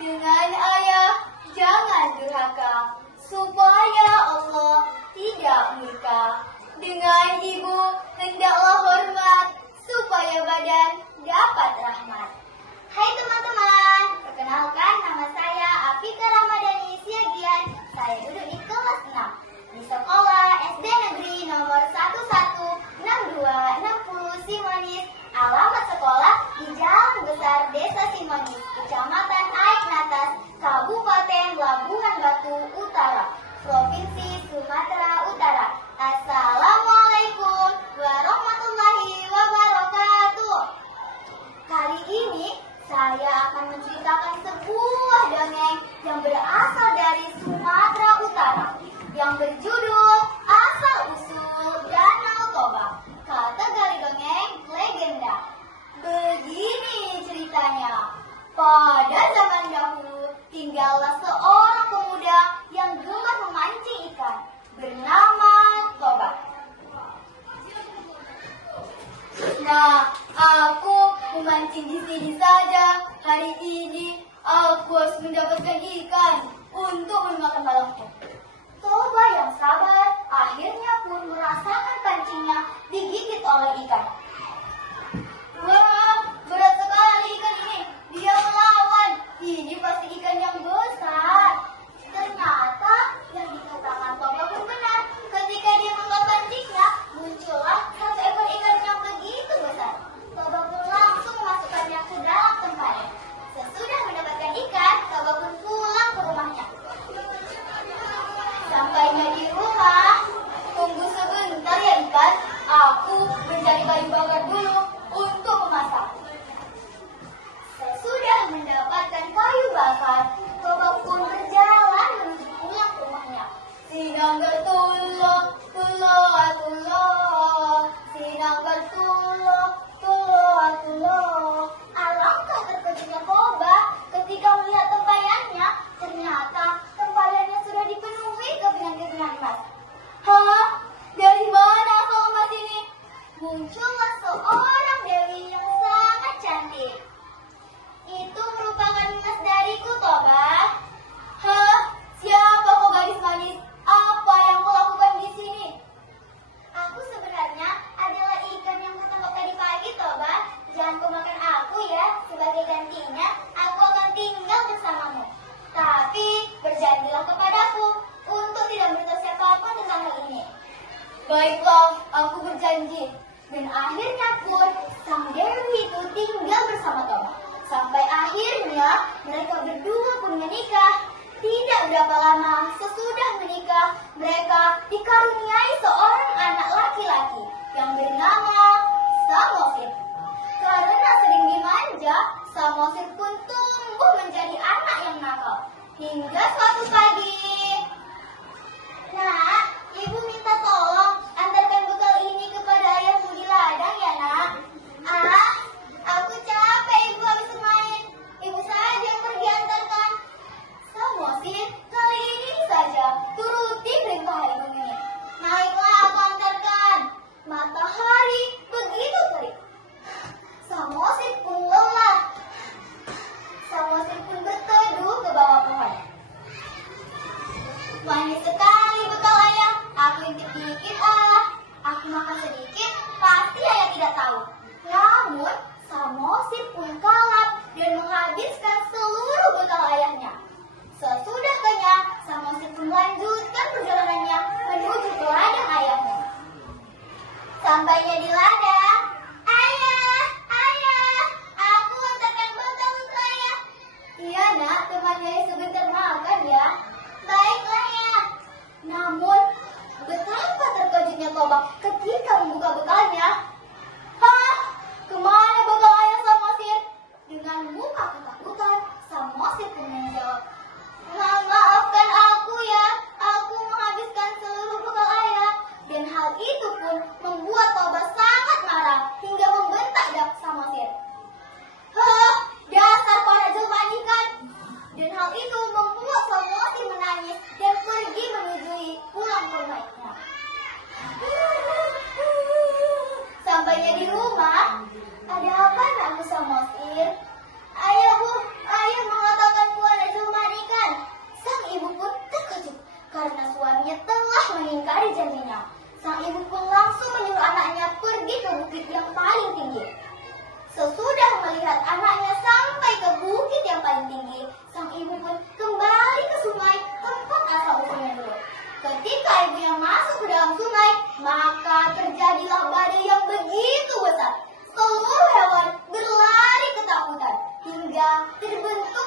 Dengan ayah jangan durhaka, supaya Allah tidak murka. Dengan ibu hendaklah hormat, supaya badan dapat rahmat. Hai teman-teman, perkenalkan nama saya Afika Ramadhani Siagian. Saya duduk di kelas 6 di sekolah SD Negeri nomor 116260 Simonis. Alamat sekolah di Jalan Besar Desa Simonis, Kecamatan Aiknatas, Kabupaten Labuhan Batu Utara, Provinsi Sumatera Utara. Assalamualaikum warahmatullahi wabarakatuh. Kali ini saya akan menceritakan sebuah dongeng yang berasal dari Sumatera Utara yang berjudul Asal Usul Danau Toba. Kategori dongeng legenda. Begini ceritanya. Pada zaman dahulu tinggallah seorang pemuda yang gemar memancing ikan bernama Toba. Nah, aku memancing di sini saja. Hari ini aku harus mendapatkan ikan untuk memakan malamku. Toba yang sabar akhirnya pun merasakan pancingnya digigit oleh ikan. Wah, berat sekali ikan ini. Dia melawan. Ini pasti ikan yang besar. Ternyata yang dikatakan Toba pun benar. Ketika dia membuat pancingnya, muncullah satu ekor ikan yang begitu besar. Toba pun langsung memasukkannya ke dalam tempatnya. Sesudah mendapatkan ikan, Toba pun pulang ke rumahnya. Sampainya di rumah, tunggu sebentar ya ikan. Aku mencari kayu bakar dulu untuk memasak. Sesudah mendapatkan kayu bakar, Toba pun berjalan menuju pulang ke rumahnya. Sinanggar tulo, tulo, tulo. Sinanggar tulo, tulo, tulo. Alangkah terkejutnya Toba ketika melihat tempayannya. Ternyata tempayannya sudah dipenuhi kepiting-kepiting emas. Hah? Dari mana asal emas ini? Muncullah seorang dewi yang sangat cantik. Itu merupakan emas dariku, Toba. Hah? Siapa kau gadis manis? Apa yang kau lakukan di sini? Aku sebenarnya adalah ikan yang kutangkap tadi pagi, Toba. Jangan kau makan aku ya. Sebagai gantinya, aku akan tinggal bersamamu. Tapi berjanjilah kepadaku untuk tidak beritahu siapapun tentang hal ini. Baiklah, aku berjanji. Dan akhirnya pun sang dewi itu tinggal bersama Toba. Sampai akhirnya mereka berdua pun menikah. Tidak berapa lama sesudah menikah, mereka dikaruniai seorang anak laki-laki yang bernama Samosir. Karena sering dimanja, Samosir pun tumbuh menjadi anak yang nakal. Hingga suatu pagi, Nak, ibu minta tolong antarkan bekal ini kepada ayahmu di ladang ya, Nak. Aku capek ibu habis bermain. Ibu saja yang pergi antarkan. Samosir kali ini saja turuti perintah ibu ini. Naiklah aku antarkan. Matahari begitu terik. Samosir pun lelah. Samosir pun berteduh ke bawah pohon. menderat anaknya sampai ke bukit yang paling tinggi, sang ibu pun kembali ke sungai tempat asal-usulnya dulu. Ketika ibunya masuk ke dalam sungai, maka terjadilah badai yang begitu besar. Seluruh hewan berlari ketakutan hingga terbentuk